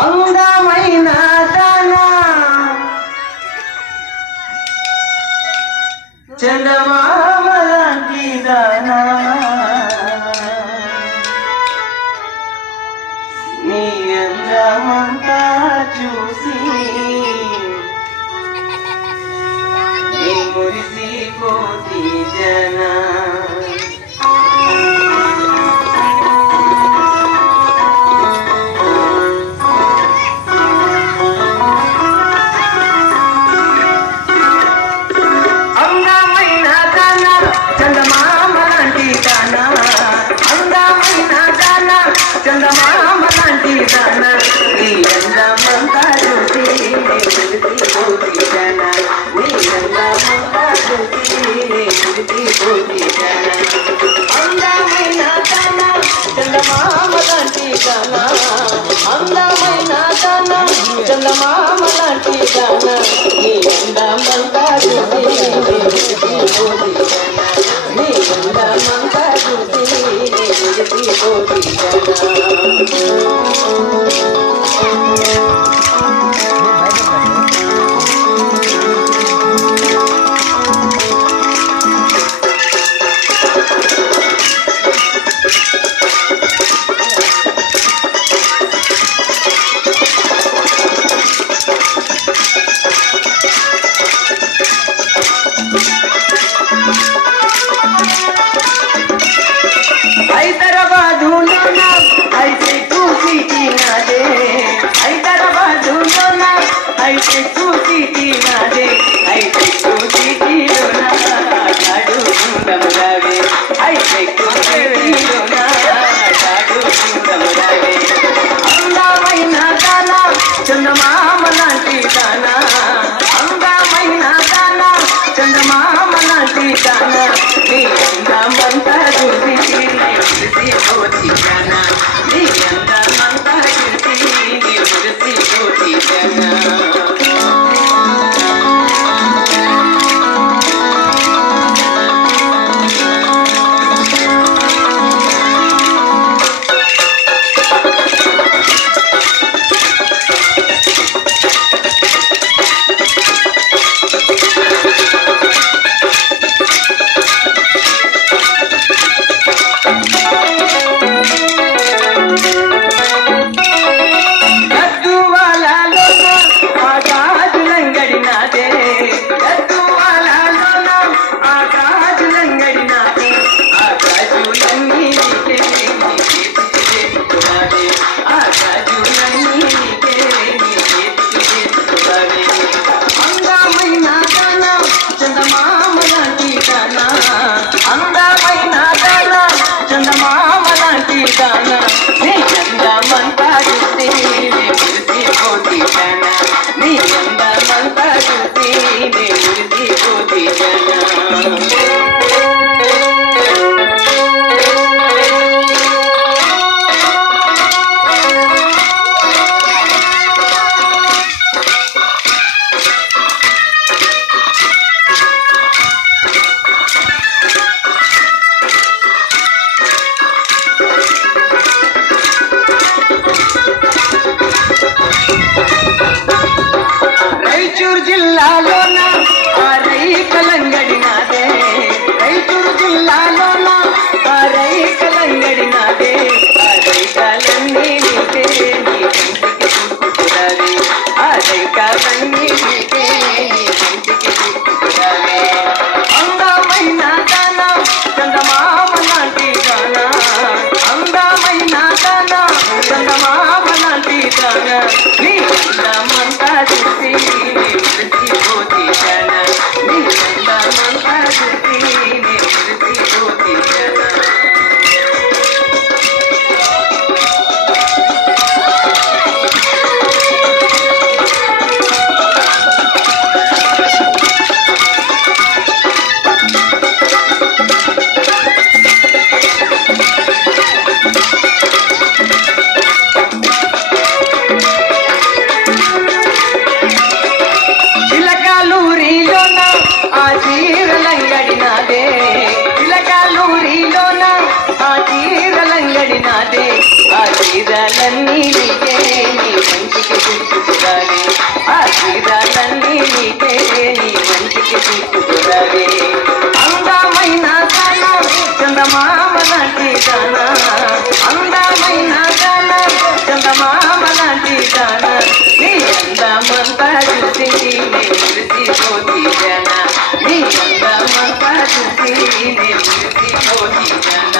అందమైన చందమామలాంటి దానా. నీ అందమంతా చూసి మురిసి కోతి జనా. దానా అందమైన దానా చందమామ లాంటి దానా Thank oh, you. జీరాలన్నీ నీకే నీ మంచికి తీసుకురావే. ఆ జీరాలన్నీ నీకే నీ మంచికి తీసుకురావే. అందమైన తన చందమామ లాంటి తన అందమైన తన చందమామ లాంటి తన నీ అందమంతా చూసి నే మురిసిపోతి జన నీ అందమంతా చూసి నే మురిసిపోతి జన